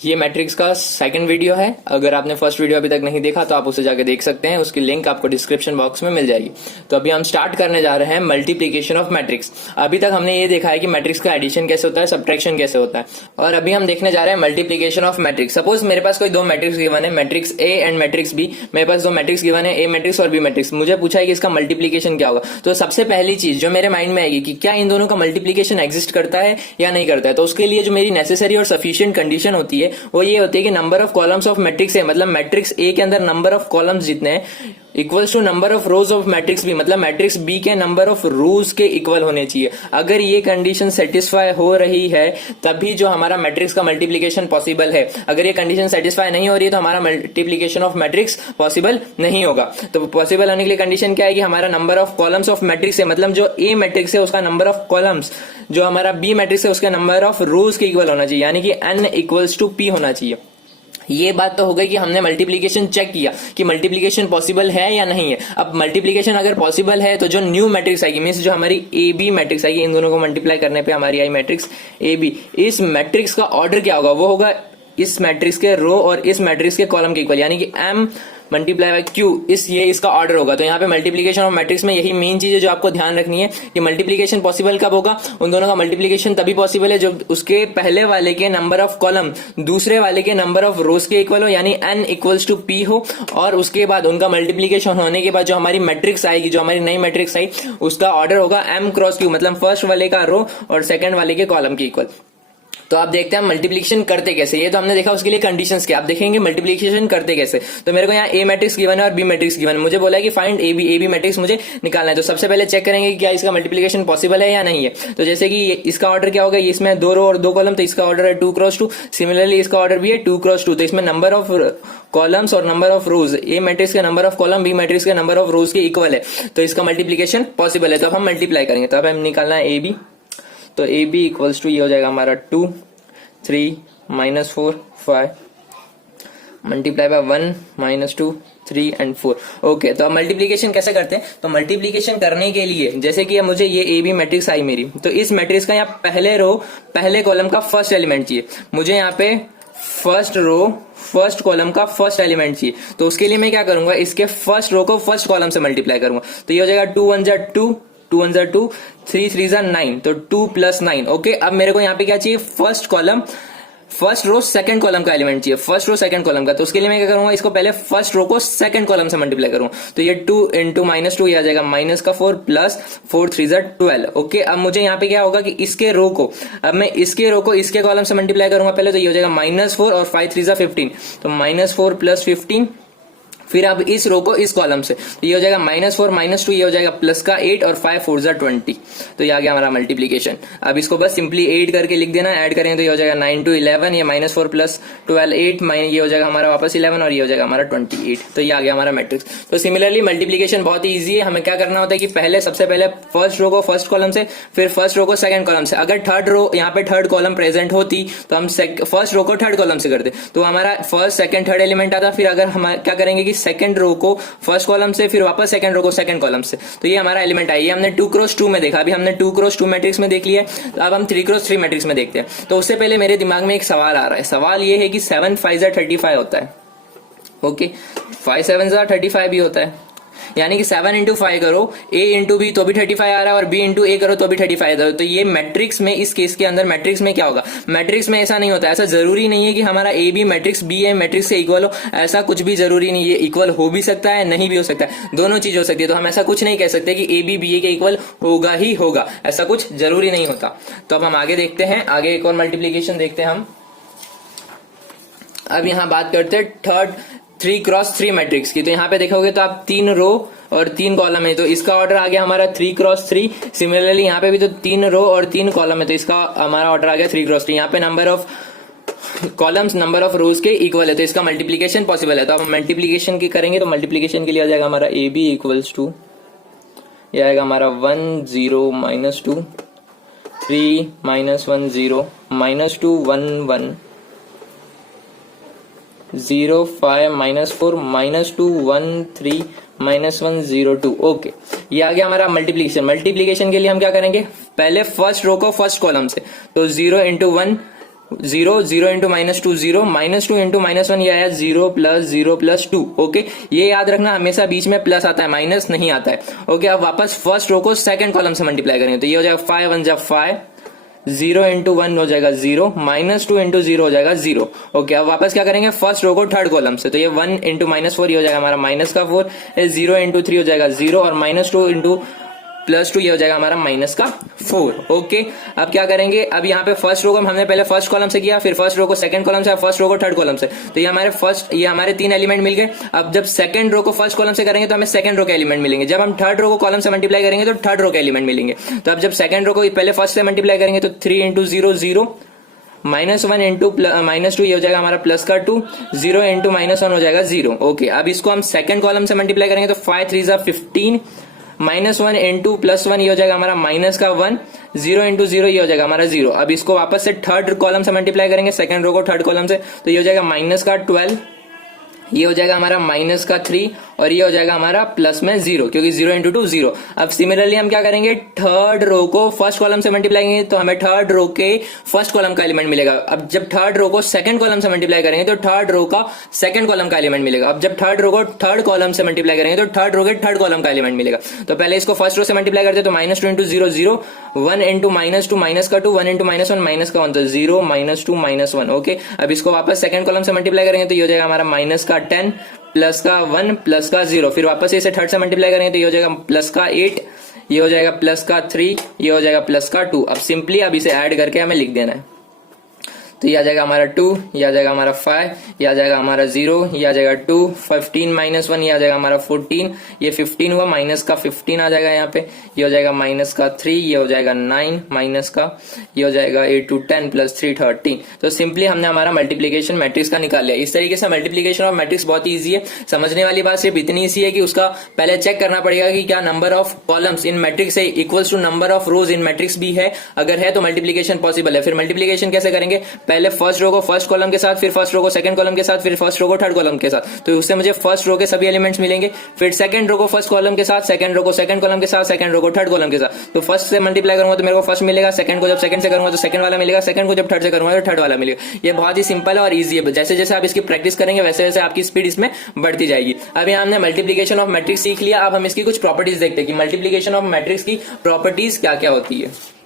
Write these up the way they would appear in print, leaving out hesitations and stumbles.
ये मैट्रिक्स का second video है। अगर आपने फर्स्ट वीडियो अभी तक नहीं देखा तो आप उसे जाके देख सकते हैं, उसकी लिंक आपको डिस्क्रिप्शन बॉक्स में मिल जाएगी। तो अभी हम स्टार्ट करने जा रहे हैं मल्टीप्लीकेशन ऑफ मैट्रिक्स। अभी तक हमने ये देखा है कि मैट्रिक्स का एडिशन कैसे होता है, सब्ट्रैक्शन कैसे होता है, और अभी हम देखने जा रहे हैं मल्टीप्लीकेशन ऑफ मैट्रिक्स। सपोज मेरे पास कोई दो मैट्रिक्स गिवन है, matrix A and matrix B. मेरे पास दो मैट्रिक्स गिवन है, ए मैट्रिक्स और बी मैट्रिक्स। मुझे पूछा है कि इसका मल्टीप्लीकेशन क्या होगा। तो सबसे पहली चीज जो मेरे माइंड में आएगी कि क्या इन दोनों का मल्टीप्लीकेशन एग्जिस्ट करता है या नहीं करता है। तो उसके लिए जो मेरी नेसेसरी और सफिशिएंट कंडीशन होती है वो ये होती है कि number of columns of matrix है, मतलब मैट्रिक्स ए के अंदर नंबर ऑफ कॉलम्स जितने हैं equals to number of rows of matrix B, मतलब मैट्रिक्स बी के नंबर ऑफ रोज के इक्वल होने चाहिए। अगर ये कंडीशन सेटिस्फाई हो रही है तभी जो हमारा मैट्रिक्स का मल्टीप्लीकेशन पॉसिबल है। अगर ये कंडीशन सेटिस्फाई नहीं हो रही है तो हमारा मल्टीप्लीकेशन ऑफ मैट्रिक्स पॉसिबल नहीं होगा। तो पॉसिबल होने के लिए कंडीशन क्या है कि हमारा number of columns of matrix है, मतलब जो ए मैट्रिक्स है उसका नंबर ऑफ कॉलम्स जो हमारा बी मैट्रिक्स है उसके नंबर ऑफ रोज के इक्वल होना चाहिए, यानी कि n इक्वल्स टू p होना चाहिए। ये बात तो हो गई कि हमने मल्टीप्लीकेशन चेक किया कि मल्टीप्लीकेशन पॉसिबल है या नहीं है। अब मल्टीप्लीकेशन अगर पॉसिबल है तो जो न्यू मैट्रिक्स आएगी, मींस जो हमारी ए बी मैट्रिक्स आएगी, इन दोनों को मल्टीप्लाई करने पे हमारी आई मैट्रिक्स ए बी। इस मैट्रिक्स का ऑर्डर क्या होगा, वो होगा इस मैट्रिक्स के रो और इस मैट्रिक्स के कॉलम के इक्वल, यानी कि m मल्टीप्लाई बाय क्यू, ये इसका ऑर्डर होगा। तो यहाँ पे मल्टीप्लीकेशन ऑफ मैट्रिक्स में यही मेन चीज है जो आपको ध्यान रखनी है कि मल्टीप्लीकेशन पॉसिबल कब होगा। उन दोनों का मल्टीप्लीकेशन तभी पॉसिबल है जब उसके पहले वाले के नंबर ऑफ कॉलम दूसरे वाले के नंबर ऑफ रोज के इक्वल हो, यानी n इक्वल्स टू p हो, और उसके बाद उनका मल्टीप्लीकेशन होने के बाद जो हमारी मैट्रिक्स आएगी, जो हमारी नई मैट्रिक्स आई, उसका ऑर्डर होगा m क्रॉस q, मतलब फर्स्ट वाले का रो और सेकंड वाले के कॉलम के इक्वल। तो आप देखते हैं मल्टीप्लिकेशन करते कैसे। ये तो हमने देखा, उसके लिए कंडीशंस क्या। आप देखेंगे मल्टीप्लिकेशन करते कैसे। तो मेरे को यहाँ ए मैट्रिक्स गिवन है और बी मैट्रिक्स गिवन है। मुझे बोला है कि फाइंड ए बी मैट्रिक्स मुझे निकालना है। तो सबसे पहले चेक करेंगे कि क्या इसका मल्टीप्लिकेशन पॉसिबल है या नहीं है। तो जैसे कि इसका ऑर्डर क्या होगा, इसमें दो रो और दो कॉलम, तो इसका ऑर्डर है 2 क्रॉस 2। सिमिलरली इसका ऑर्डर भी है 2 क्रॉस 2। तो इसमें नंबर ऑफ कॉलम्स और number of rows, A matrix के number of column, B matrix के नंबर ऑफ रोज के इक्वल है, तो इसका मल्टीप्लिकेशन पॉसिबल है। तो अब हम मल्टीप्लाई करेंगे। तो अब हम निकालना है ए बी। तो ए बी इक्वल्स टू ये हो जाएगा हमारा 2 3 minus 4 5 multiply by 1 minus 2 3 and 4। Okay, तो अब मल्टीप्लीकेशन कैसे करते हैं। तो मल्टीप्लीकेशन करने के लिए जैसे कि मुझे ये ए बी मैट्रिक्स आई मेरी, तो इस मैट्रिक्स का यहाँ पहले रो पहले कॉलम का फर्स्ट एलिमेंट चाहिए। मुझे यहाँ पे फर्स्ट रो फर्स्ट कॉलम का फर्स्ट एलिमेंट चाहिए। तो उसके लिए मैं क्या करूंगा, इसके फर्स्ट रो को फर्स्ट कॉलम से मल्टीप्लाई करूंगा। तो ये हो जाएगा 2 1 2 2 1 2 3 3 9, तो 2 + 9। ओके, अब मेरे को यहाँ पे क्या चाहिए, first column first row second column का एलिमेंट चाहिए, फर्स्ट रो सेकंड कॉलम का। तो उसके लिए मैं क्या करूंगा, इसको पहले फर्स्ट रो को सेकंड कॉलम से मल्टीप्लाई करूंगा। तो ये 2 × -2 ये आ जाएगा -4 प्लस 4 3 12। ओके, अब मुझे यहाँ पे क्या होगा कि इसके रो को, अब मैं इसके रो को इसके कॉलम से मल्टीप्लाई करूंगा पहले। तो ये हो जाएगा -4 और 5 3 15, तो -4 + 15। फिर अब इस रो को इस कॉलम से, तो ये हो जाएगा -4 -2, ये हो जाएगा प्लस का 8 और 5 4 20। तो ये आ गया हमारा मल्टीप्लीकेशन। अब इसको बस सिंपली 8 करके लिख देना, ऐड करेंगे तो ये हो जाएगा 9 2 11, ये -4 + 12 8, ये हो जाएगा हमारा वापस 11 और ये हो जाएगा हमारा 28। तो ये आ गया हमारा मैट्रिक्स। तो सिमिलरली मल्टीप्लीकेशन बहुत ही ईजी है। हमें क्या करना होता है कि पहले सबसे पहले फर्स्ट रो को फर्स्ट कॉलम से, फिर फर्स्ट रो को सेकंड कॉलम से। अगर थर्ड रो यहाँ पे थर्ड कॉलम प्रेजेंट होती तो हम फर्स्ट रो को थर्ड कॉलम से करते, तो हमारा फर्स्ट सेकंड थर्ड एलिमेंट आता। फिर अगर हम क्या करेंगे कि सेकंड रो को फर्स्ट कॉलम से, फिर वापस सेकंड रो को सेकंड कॉलम से। तो ये हमारा एलिमेंट आई। ये हमने 2 क्रॉस 2 में देखा। अभी हमने 2 क्रॉस 2 मैट्रिक्स में देख लिया। तो अब हम 3 क्रॉस 3 मैट्रिक्स में देखते हैं। तो उससे पहले मेरे दिमाग में एक सवाल आ रहा है। सवाल ये है कि 7 5 35 होता है। ओके, 5 7 35 भी होता है, यानी कि 7 × 5 करो, a × b तो भी 35 आ रहा है, और b × a करो तो भी 35 आ रहा है। तो ये मैट्रिक्स में, इस केस के अंदर मैट्रिक्स में क्या होगा, मैट्रिक्स में ऐसा नहीं होता। ऐसा जरूरी नहीं है कि हमारा a b matrix b a matrix से इक्वल हो, ऐसा कुछ भी जरूरी नहीं है। इक्वल हो भी सकता है, नहीं भी हो सकता है, दोनों चीज हो सकती है। तो हम ऐसा कुछ नहीं कह सकते कि a b b a के इक्वल होगा ही होगा, ऐसा कुछ जरूरी नहीं होता। तो अब हम आगे देखते हैं, आगे एक और मल्टीप्लीकेशन देखते हैं हम। अब यहाँ बात करते हैं 3 क्रॉस 3 मैट्रिक्स की। तो यहाँ पे देखोगे तो आप 3 रो और 3 कॉलम है, तो इसका ऑर्डर आ गया हमारा 3 क्रॉस 3। सिमिलरली यहाँ पे भी तो 3 रो और 3 कॉलम है, तो इसका हमारा ऑर्डर आ गया 3 क्रॉस 3। यहाँ पे number of columns number of rows के इक्वल है, तो इसका मल्टीप्लीकेशन पॉसिबल है। तो अब हम मल्टीप्लीकेशन की करेंगे। तो मल्टीप्लीकेशन के लिए आ जाएगा हमारा ए बी इक्वल्स टू, ये आएगा हमारा 1 0 -2 3 -1 0 -2 1 1 0 5 -4 -2 1 3 -1 0 2। ओके, ये आ गया हमारा मल्टीप्लीकेशन। मल्टीप्लीकेशन के लिए हम क्या करेंगे, पहले फर्स्ट रो को फर्स्ट कॉलम से, तो 0 × 1 0, 0 इंटू -2 0, -2 इंटू -1 ये आया 0 प्लस 2। ओके, ये याद रखना हमेशा बीच में प्लस आता है, माइनस नहीं आता है। ओके, अब वापस फर्स्ट रो को सेकंड कॉलम से मल्टीप्लाई करेंगे तो ये हो जाएगा 5 1 जा 5, 0 इंटू 1 हो जाएगा 0, -2 इंटू 0 हो जाएगा 0। ओके, अब वापस क्या करेंगे फर्स्ट रो को थर्ड कॉलम से, तो ये 1 इंटू -4 ये हो जाएगा हमारा माइनस का 4, 0 इंटू 3 हो जाएगा 0 और -2 इंटू +2 ये हो जाएगा हमारा माइनस का 4। ओके, अब क्या करेंगे, अब यहाँ पे फर्स्ट रो को हमने पहले फर्स्ट कॉलम से किया, फिर फर्स्ट रो को सेकंड कॉलम से, फर्स्ट रो को थर्ड कॉलम से, तो ये हमारे 3 एलिमेंट मिल गए। अब जब सेकंड रो को फर्स्ट कॉलम से करेंगे तो हमें सेकंड रो के एलिमेंट मिलेंगे, जब हम थर्ड रो को कॉलम से मल्टीप्लाई करेंगे तो थर्ड रो के एलिमेंट मिलेंगे। तो अब जब सेकंड रो को पहले फर्स्ट से मल्टीप्लाई करेंगे तो 3 इंटू 0 0, -1 इंटू -2 ये हो जाएगा हमारा प्लस का 2, 0 इंटू -1 हो जाएगा 0। ओके, अब इसको हम सेकंड कॉलम से मल्टीप्लाई करेंगे तो 5 3 जा 15, -1 इंटू +1 ये हो जाएगा हमारा माइनस का 1, 0 इंटू 0 ये हो जाएगा हमारा 0। अब इसको वापस से थर्ड कॉलम से मल्टीप्लाई करेंगे, सेकंड रो को थर्ड कॉलम से, तो ये हो जाएगा माइनस का 12, ये हो जाएगा हमारा माइनस का 3 और ये हो जाएगा हमारा प्लस में 0, क्योंकि 0 इंटू 2 0। अब सिमिलरली हम क्या करेंगे, थर्ड रो को फर्स्ट कॉलम से मल्टीप्लाई करेंगे तो हमें थर्ड रो के फर्स्ट कॉलम का एलिमेंट मिलेगा। अब जब थर्ड रो को सेकंड कॉलम से मल्टीप्लाई करेंगे तो थर्ड रो का सेकंड कॉलम का एलिमेंट मिलेगा। अब जब थर्ड रो को थर्ड कॉलम से मल्टीप्लाई करेंगे तो थर्ड रो के थर्ड कॉलम का एलिमेंट मिलेगा। तो पहले इसको फर्स्ट रो से मल्टीप्लाई करते तो -2 इंटू 0 0, 1 इंटू -2 माइनस का 2, 1 इंटू -1 माइनस का 1, तो 0 -2 -1। ओके, अब इसको वापस सेकंड कॉलम से मल्टीप्लाई करेंगे तो ये हो जाएगा हमारा माइनस का 10, प्लस का 1 प्लस का 0, फिर वापस इसे थर्ड से मल्टीप्लाई करेंगे तो ये हो जाएगा प्लस का 8, ये हो जाएगा प्लस का 3, ये हो जाएगा प्लस का 2। अब सिंपली अब इसे ऐड करके हमें लिख देना है, तो ये आ जाएगा हमारा 2, ये आ जाएगा हमारा 5, ये आ जाएगा हमारा 0, ये आ जाएगा 2, 15 -1 ये आ जाएगा हमारा 14, ये 15 हुआ, माइनस का 15 आ जाएगा यहाँ पे, ये हो जाएगा माइनस का 3, ये हो जाएगा 9 माइनस का, ये हो जाएगा 8 to 10 + 3 13। तो सिंपली हमने हमारा मल्टीप्लीकेशन मैट्रिक्स का निकाल लिया। इस तरीके से मल्टीप्लीकेशन ऑफ मैट्रिक्स बहुत ईजी है। समझने वाली बात सिर्फ इतनी सी है कि उसका पहले चेक करना पड़ेगा कि क्या number of columns in matrix है equals to number of rows in matrix भी है, अगर है तो मल्टीप्लीकेशन पॉसिबल है। फिर मल्टीप्लीकेशन कैसे करेंगे, पहले फर्स्ट रो को फर्स्ट कॉलम के साथ, फिर फर्स्ट रो को सेकंड कॉलम के साथ, फिर फर्स्ट रो को थर्ड कॉलम के साथ, तो उससे मुझे फर्स्ट रो के सभी एलिमेंट्स मिलेंगे। फिर सेकंड रो को फर्स्ट कॉलम के साथ, सेकंड रो को सेकंड कॉलम के साथ, सेकंड रो को थर्ड कॉलम के साथ, तो फर्स्ट से मल्टीप्लाई करूंगा तो मेरे को फर्स्ट मिलेगा, सेकंड को जब सेकंड से करूंगा तो सेकंड वाला मिलेगा, सेकंड को जब थर्ड से करूंगा तो थर्ड वाला मिलेगा। ये बहुत ही सिंपल है और ईजी है। जैसे जैसे आप इसकी प्रैक्टिस करेंगे वैसे वैसे आपकी स्पीड इसमें बढ़ती जाएगी। अब यहाँ हमने मल्टीप्लीकेशन ऑफ मैट्रिक्स सीख लिया, अब हम इसकी कुछ प्रॉपर्टीज देखते हैं कि मल्टीप्लीकेशन ऑफ मैट्रिक्स की प्रॉपर्टीज क्या क्या होती है।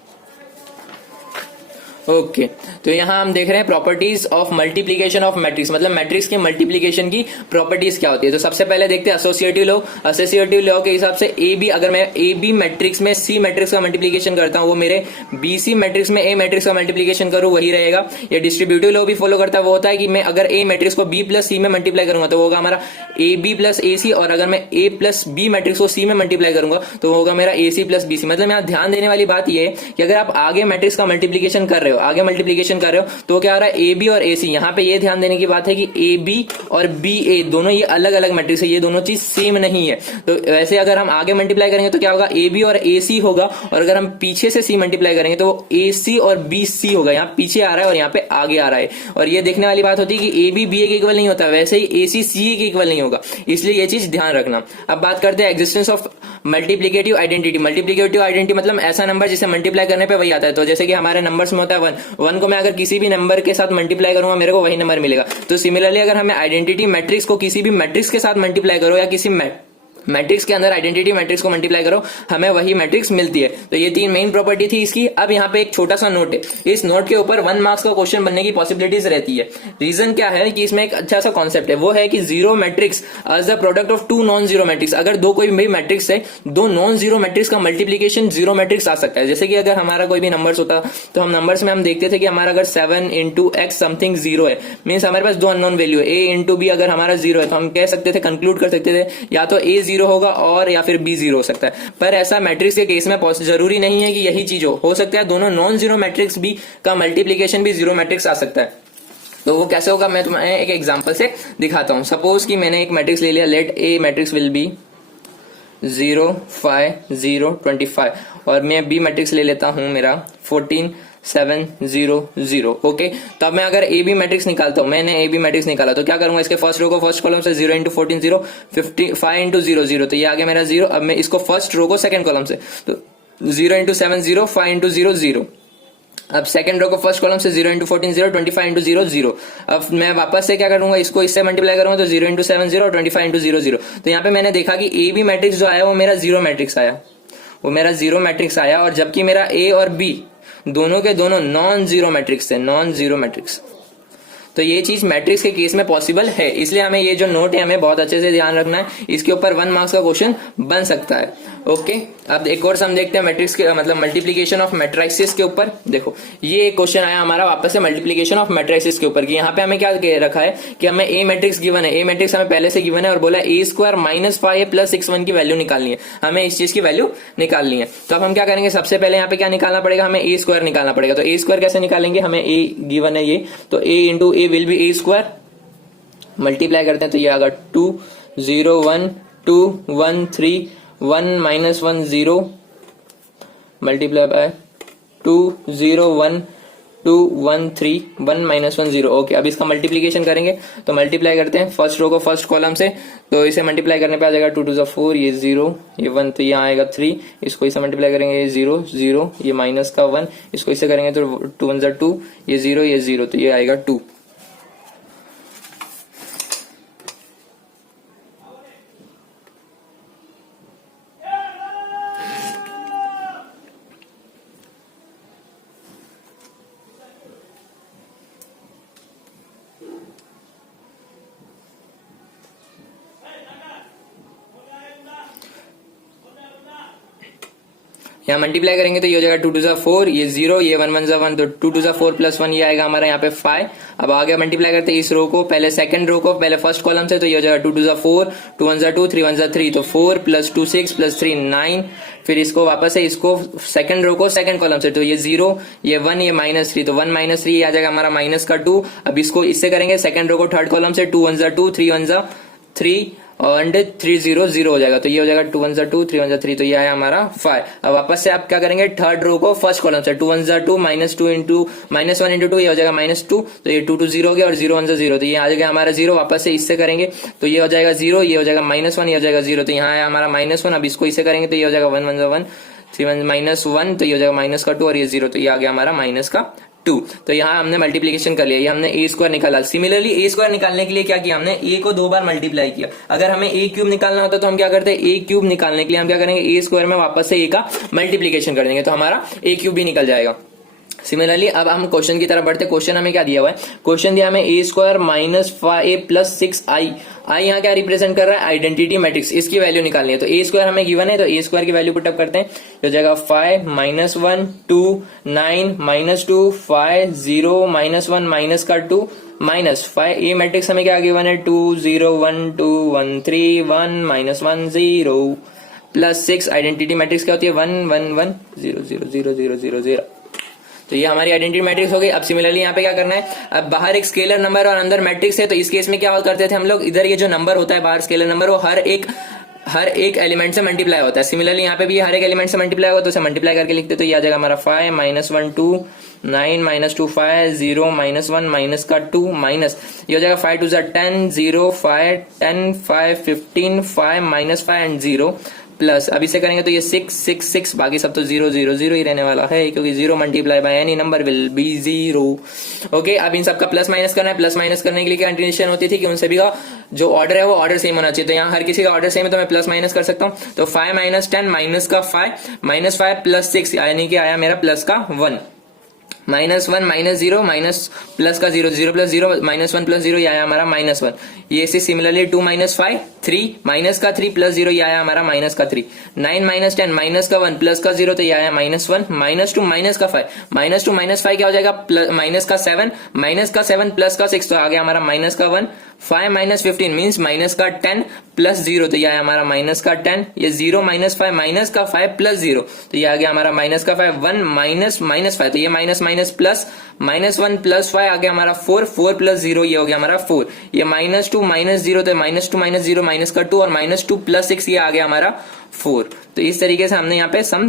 ओके, तो यहाँ हम देख रहे हैं properties of multiplication of matrix, मतलब मैट्रिक्स के मल्टीप्लीकेशन की प्रॉपर्टीज क्या होती है। तो सबसे पहले देखते हैं एसोसिएटिव लॉ। एसोसिएटिव लॉ के हिसाब से ए बी, अगर मैं ए बी मैट्रिक्स में सी मैट्रिक्स का मल्टीप्लीकेशन करता हूं वो मेरे बी सी मैट्रिक्स में ए मैट्रिक्स का मल्टीप्लीकेशन करूं वही रहेगा। ये डिस्ट्रीब्यूटिव लॉ भी फॉलो करता है, वो होता है कि मैं अगर ए मैट्रिक्स को बी प्लस सी में मल्टीप्लाई करूंगा तो वो होगा हमारा ए बी प्लस ए सी, और अगर मैं ए प्लस बी मैट्रिक्स को सी में मल्टीप्लाई करूंगा तो वो होगा मेरा ए सी प्लस बी सी। मतलब यहाँ ध्यान देने वाली बात ये है कि अगर आप आगे मैट्रिक्स का मल्टीप्लीकेशन कर रहे हो, आगे मल्टीप्लीकेशन कर रहे हो तो क्या आ रहा है ए बी और ए सी। यहाँ पे ये ध्यान देने की बात है कि ए बी और बी ए दोनों ये अलग अलग मैट्रिक्स है, ये दोनों चीज सेम नहीं है। तो वैसे अगर हम आगे मल्टीप्लाई करेंगे तो क्या होगा, ए बी और ए सी होगा, और अगर हम पीछे से सी मल्टीप्लाई करेंगे तो वो ए सी और बी सी होगा। यहाँ पीछे आ रहा है और यहाँ पे आगे आ रहा है, और ये देखने वाली बात होती है कि ए बी बी ए के इक्वल नहीं होता, वैसे ही ए सी सी ए के इक्वल नहीं होगा, इसलिए ये चीज ध्यान रखना। अब बात करते हैं existence of multiplicative identity. Multiplicative identity मतलब ऐसा नंबर जिसे मल्टीप्लाई करने पे वही आता है। तो जैसे कि हमारे नंबर्स में होता है 1 को मैं अगर किसी भी नंबर के साथ मल्टीप्लाई करूंगा मेरे को वही नंबर मिलेगा। तो सिमिलरली अगर हमें आइडेंटिटी मैट्रिक्स को किसी भी मैट्रिक्स के साथ मल्टीप्लाई करो या किसी मैट्रिक्स के अंदर आइडेंटिटी मैट्रिक्स को मल्टीप्लाई करो हमें वही मैट्रिक्स मिलती है। तो ये 3 मेन प्रॉपर्टी थी इसकी। अब यहाँ पे एक छोटा सा नोट है, इस नोट के ऊपर 1 मार्क्स का क्वेश्चन बनने की पॉसिबिलिटीज रहती है। रीजन क्या है कि इसमें एक अच्छा सा कॉन्सेप्ट है, वो है कि zero matrix as the product of 2 non zero matrix. अगर दो कोई भी मैट्रिक्स है, 2 नॉन जीरो मैट्रिक्स का मल्टीप्लीकेशन जीरो मैट्रिक्स आ सकता है। जैसे कि अगर हमारा कोई भी नंबर्स होता तो हम नंबर्स में हम देखते थे कि हमारा अगर 7 इंटू एक्स समथिंग 0 है, मीन्स हमारे पास 2 अननोन वैल्यू है, ए इंटू बी अगर हमारा 0 है तो हम कह सकते थे, कंक्लूड कर सकते थे या तो ए 0 होगा और या फिर बी 0 हो सकता है। पर ऐसा मैट्रिक्स के केस में जरूरी नहीं है कि यही चीज हो सकता है दोनों नॉन जीरो मैट्रिक्स भी का मल्टीप्लीकेशन भी जीरो मैट्रिक्स आ सकता है। तो वो कैसे होगा मैं तुम्हें एक एग्जांपल से दिखाता हूं। सपोज कि मैंने एक मैट्रिक्स ले लिया, let A matrix will be 0 5 0 25, और मैं बी मैट्रिक्स ले लेता हूं मेरा 14 7 0 0। ओके, तब मैं अगर ए बी मैट्रिक्स निकालता हूं, मैंने ए बी मैट्रिक्स निकाला तो क्या करूंगा, इसके फर्स्ट रो को फर्स्ट कॉलम से 0 इंटू 14 0, 5 इंटू 0 0, तो ये आ गया मेरा 0। अब मैं इसको फर्स्ट रो को सेकंड कॉलम से, तो 0 इंटू 7 0, 5 इंटू 0 0। अब सेकंड रो को फर्स्ट कॉलम से 0 इंटू 14 0, 25 इंटू 0 0। अब मैं वापस से क्या करूंगा, इसको इससे मल्टीप्लाई करूंगा तो 0 इंटू 7 0, 25 इंटू 0 0। तो यहाँ पे मैंने देखा कि ए बी मैट्रिक्स जो आया वो मेरा जीरो मैट्रिक्स आया, वो मेरा जीरो मैट्रिक्स आया, और जबकि मेरा ए और बी दोनों के दोनों नॉन जीरो मैट्रिक्स थे, नॉन जीरो मैट्रिक्स। तो ये चीज मैट्रिक्स के केस में पॉसिबल है, इसलिए हमें ये जो नोट है हमें बहुत अच्छे से ध्यान रखना है, इसके ऊपर 1 मार्क्स का क्वेश्चन बन सकता है। ओके, अब एक और सम देखते हैं मैट्रिक्स के, मतलब मल्टीप्लीकेशन ऑफ मैट्रिसेस के ऊपर। देखो ये एक क्वेश्चन आया हमारा वापस से मल्टीप्लीकेशन ऑफ मैट्रिसेस के ऊपर, कि यहाँ पे हमें क्या रखा है कि हमें ए मैट्रिक्स गिवन है, ए मैट्रिक्स हमें पहले से गिवन है और बोला ए स्क्वायर माइनस 5 प्लस 6 1 की वैल्यू निकालनी है, हमें इस चीज की वैल्यू निकालनी है। तो अब हम क्या करेंगे, सबसे पहले यहाँ पे क्या निकालना पड़ेगा, हमें ए स्क्वायर निकालना पड़ेगा। तो ए स्क्वायर कैसे निकालेंगे, हमें ए गिवन है ये, तो A into A will be A square, multiply करते हैं तो ये आएगा 2 0 1 2 1 3 1 minus 1 0 multiply by 2 0 1 2 1 3 1 minus 1 0। Okay, अब इसका मल्टीप्लीकेशन करेंगे तो मल्टीप्लाई करते हैं फर्स्ट रो को फर्स्ट कॉलम से, तो इसे मल्टीप्लाई करने पे आ जाएगा 2 2 4, ये 0 ये 1, तो यहाँ आएगा 3, इसको इसे मल्टीप्लाई करेंगे ये 0 0, ये माइनस का 1, इसको इसे करेंगे तो 2 1 2, ये 0 ये 0, तो ये आएगा 2। यहाँ मल्टीप्लाई करेंगे तो ये हो जाएगा 2 2 4, ये 0 ये 1 1 1, तो 2 2 4 प्लस 1 ये आएगा हमारा यहाँ पे 5। अब आगे मल्टीप्लाई करते हैं इस रो को, पहले सेकंड रो को पहले फर्स्ट कॉलम से, तो ये हो जाएगा 2 2 4 2 1 2 3 1 3, तो 4 प्लस 2 6 प्लस 3 9। फिर इसको वापस से इसको सेकंड रो को सेकंड कॉलम से, तो ये 0 ये 1 ये माइनस 3, तो 1 माइनस 3 ये आ जाएगा हमारा माइनस का 2। अब इसको इससे करेंगे सेकंड रो को थर्ड कॉलम से, 2 1 2 3 1 3 एंड 3 0 0 हो जाएगा, तो ये हो जाएगा 2 1 2 3 1 3, तो ये आया हमारा 5। अब वापस से आप क्या करेंगे, थर्ड रो को फर्स्ट कॉलम से, 2 1 2 माइनस 2 इंटू माइनस 1 इंटू 2, ये हो जाएगा माइनस 2, तो ये 2 2 0 हो गया, और 0 1 0, तो ये आ जाएगा हमारा 0। वापस से इससे करेंगे तो ये हो जाएगा 0, ये हो जाएगा माइनस 1, ये हो जाएगा 0, तो यहाँ आया हमारा माइनस 1। अब इसको इससे करेंगे तो ये हो जाएगा 1 1 1 3 1 माइनस 1, तो ये हो जाएगा माइनस का 2, और ये 0, तो ये आ गया हमारा माइनस का 2। तो यहाँ हमने मल्टीप्लीकेशन कर लिया, ये हमने ए स्क्वायर निकाला। सिमिलरली ए स्क्वायर निकालने के लिए क्या किया, हमने ए को 2 बार मल्टीप्लाई किया। अगर हमें ए क्यूब निकालना होता तो हम क्या करते हैं, ए क्यूब निकालने के लिए हम क्या करेंगे, ए स्क्वायर में वापस से ए का मल्टीप्लीकेशन कर देंगे, तो हमारा ए क्यूब भी निकल जाएगा। सिमिलरली अब हम क्वेश्चन की तरफ बढ़ते। क्वेश्चन हमें क्या दिया हुआ है, क्वेश्चन दिया हमें A square minus 5a plus 6i। I यहाँ क्या रिप्रेजेंट कर रहा है, आइडेंटिटी मैट्रिक्स, इसकी वैल्यू निकालनी है। तो ए स्क्वायर हमें गिवन है, तो ए स्क्वायर की वैल्यू पुटअप करते हैं, हो जाएगा 5 माइनस 1 2 9 माइनस 2 5 0 माइनस 1 माइनस का 2 माइनस 5। ए मैट्रिक्स हमें क्या गिवन है, 2 0 1 2 1 3 1 माइनस 1 0 प्लस 6। आइडेंटिटी मैट्रिक्स क्या होती है, 1 1 1 0 0 0 0 0 0। तो ये हमारी आइडेंटिटी मैट्रिक्स हो गई। अब सिमिलरली यहाँ पे क्या करना है, अब बाहर एक स्केलर नंबर और अंदर मैट्रिक्स है, तो इस केस में क्या करते थे हम लोग, इधर ये जो नंबर होता है बाहर स्केलर नंबर, वो हर एक एलिमेंट से मल्टीप्लाई होता है। सिमिलरली यहाँ पे भी हर एक एलिमेंट से मल्टीप्लाई होगा, तो उसे मल्टीप्लाई करके लिखते, तो ये आ जाएगा हमारा 5 माइनस 1 2 9 माइनस 2 5 0 माइनस 1 माइनस का 2 माइनस, ये हो जाएगा 5 2 10 0 5 10 5 15 5 माइनस 5 एंड 0 प्लस। अब इसे करेंगे तो ये 6 6 6, बाकी सब तो 0 0 0 ही रहने वाला है, क्योंकि 0 multiply by any number will be 0। Okay, अब इन सबका प्लस माइनस करना है। प्लस माइनस करने के लिए क्या कंडीशन होती थी कि उन सभी का जो ऑर्डर है वो ऑर्डर सेम होना चाहिए। तो यहाँ हर किसी का ऑर्डर सेम है, तो मैं प्लस माइनस कर सकता हूँ। तो 5 माइनस 10 माइनस का 5 माइनस 5 प्लस 6, यानी कि आया मेरा प्लस का 1 माइनस 1 माइनस 0 माइनस प्लस का 0 0 प्लस 0 माइनस 1 प्लस 0, ये आया हमारा माइनस 1। ये इसे सिमिलरली 2 माइनस 5 3 माइनस का 3 प्लस 0, ये आया हमारा माइनस का 3। 9 माइनस 10 माइनस का 1 प्लस का 0, तो ये आया माइनस 1 माइनस 2 माइनस का 5 माइनस 2 माइनस 5 क्या हो जाएगा, माइनस का 7 माइनस का 7 प्लस का 6, तो आ गया हमारा माइनस का 1। 5 माइनस 15 मीन्स माइनस का 10 प्लस 0, तो ये आया हमारा माइनस का 10। ये 0 माइनस 5 माइनस का 5 प्लस 0, तो ये आ गया हमारा माइनस का 5। 1 माइनस माइनस 5, तो ये minus minus plus minus 1 plus 5 आ गया हमारा 4 4 प्लस 0, ये हो गया हमारा 4। ये माइनस 2 माइनस 0, तो माइनस 2 माइनस 0 माइनस का 2, और माइनस 2 प्लस 6 ये आ गया हमारा 4। तो इस तरीके से हमने यहाँ पे सम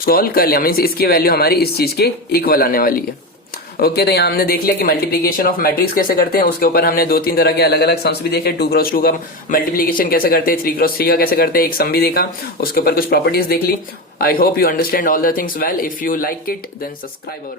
सॉल्व कर लिया, मीन्स इसकी वैल्यू हमारी इस चीज के इक्वल आने वाली है। ओके, तो यहाँ हमने देख लिया कि मल्टीप्लीकेशन ऑफ मैट्रिक्स कैसे करते हैं। उसके ऊपर हमने 2-3 तरह के अलग अलग सम्स भी देखे। 2x2 का मल्टीप्लीकेशन कैसे करते हैं, 3x3 का कैसे करते हैं, एक सम भी देखा, उसके ऊपर कुछ प्रॉपर्टीज देख ली। I hope you understand all the things well. If you like it then subscribe our